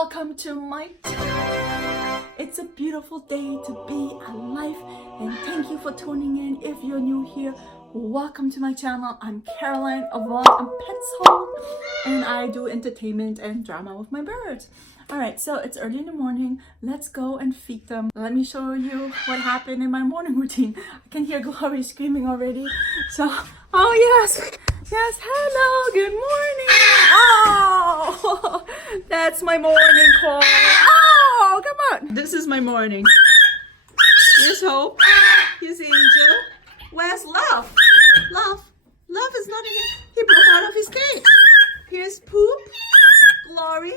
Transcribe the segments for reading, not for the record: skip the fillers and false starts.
welcome to my channel. It's a beautiful day to be alive, and thank you for tuning in. If you're new here, welcome to my channel. I'm Carolin, a vlog and Petzholdt, and I do entertainment and drama with my birds. Alright, so it's early in the morning. Let's go and feed them. Let me show you what happened in my morning routine. I can hear Glory screaming already. So, oh yes, hello, good morning. Oh, that's my morning call. Oh, come on. This is my morning. Here's Hope. Here's Angel. Where's Love? Love is not in here. He broke out of his cage. Here's Poop. Glory.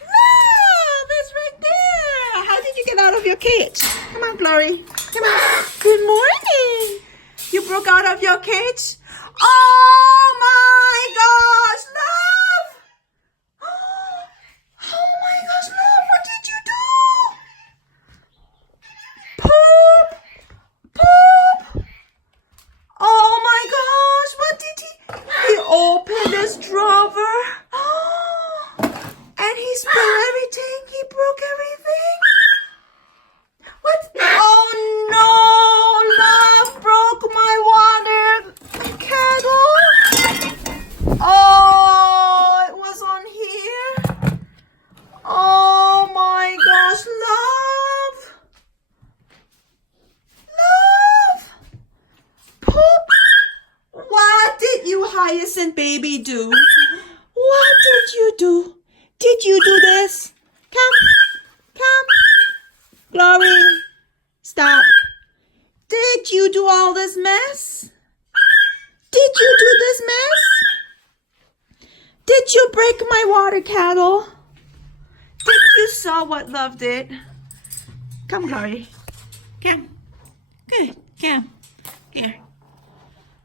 Love is right there. How did you get out of your cage? Come on, Glory. Come on. Good morning. You broke out of your cage? Oh my gosh, Love! Oh my gosh, Love, what did you do? Poop! Oh my gosh, what did he opened his drawer. And he spilled everything. He broke everything. What? Oh no, Love broke my water kettle. Oh, it was on here. Oh my gosh, Love. Poop. What did you, Hyacinth baby, do? What did you do? Did you do this? Come. Glory, stop. Did you do all this mess? Did you do this mess? Did you break my water kettle? Did you saw what Love did? Come, Glory. Come. Good. Come. Here.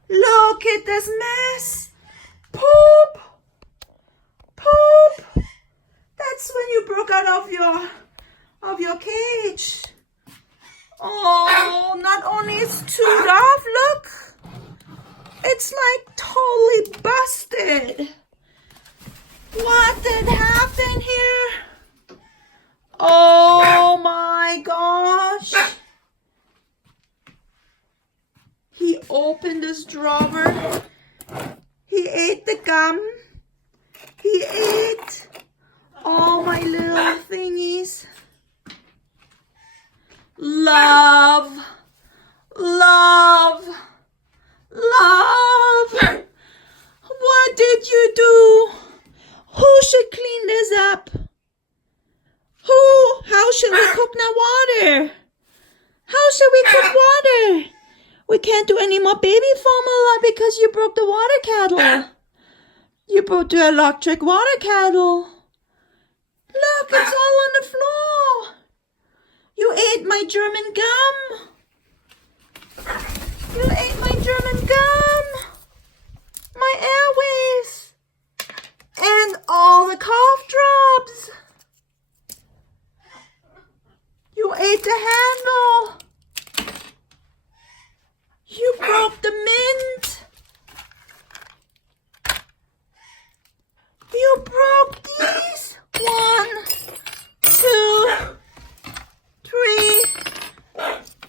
Look at this mess. Poop. That's when you broke out of your cage. Oh, not only is too rough, look. It's like totally busted. What did happen here? Oh my gosh. He opened his drawer. He ate the gum. He ate all my little thingies. Love. What did you do? Who should clean this up? How should we cook now water? How should we cook water? We can't do any more baby formula because you broke the water kettle. You broke the electric water kettle. Look, it's all on the floor. You ate my German gum. You ate my German gum. My airwaves. And all the cough drops. You ate the handle. You broke the mint. You broke these. 1, 2, 3.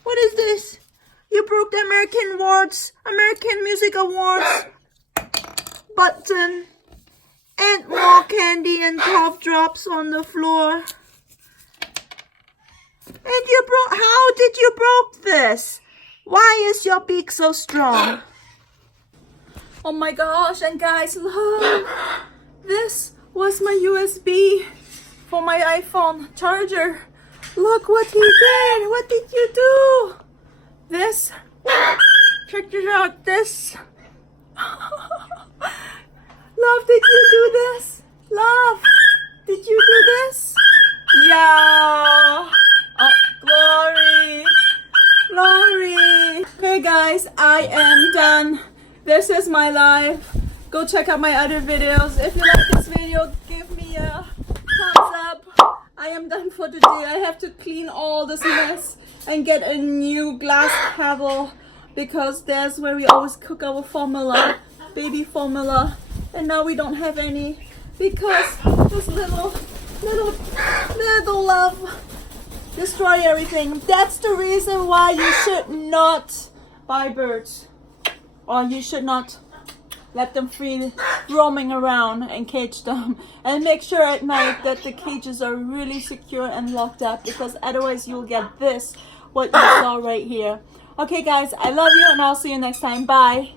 What is this? You broke the American Music Awards button, and more candy and cough drops on the floor. And you broke. How did you broke this? Why is your beak so strong? Oh my gosh! And guys, look. This was my USB for my iPhone charger. Look what he did. What did you do? This. Check it out. This. Love, did you do this? Love, did you do this? Yeah. Oh, Glory. Okay guys, I am done. This is my life. Go check out my other videos. If you like this video, give me a thumbs up. I am done for today. I have to clean all this mess and get a new glass kettle because that's where we always cook our formula, baby formula. And now we don't have any because this little little love. Destroy everything. That's the reason why you should not buy birds, or you should not let them free roaming around and cage them. And make sure at night that the cages are really secure and locked up, because otherwise you'll get this, what you saw right here. Okay guys, I love you and I'll see you next time. Bye.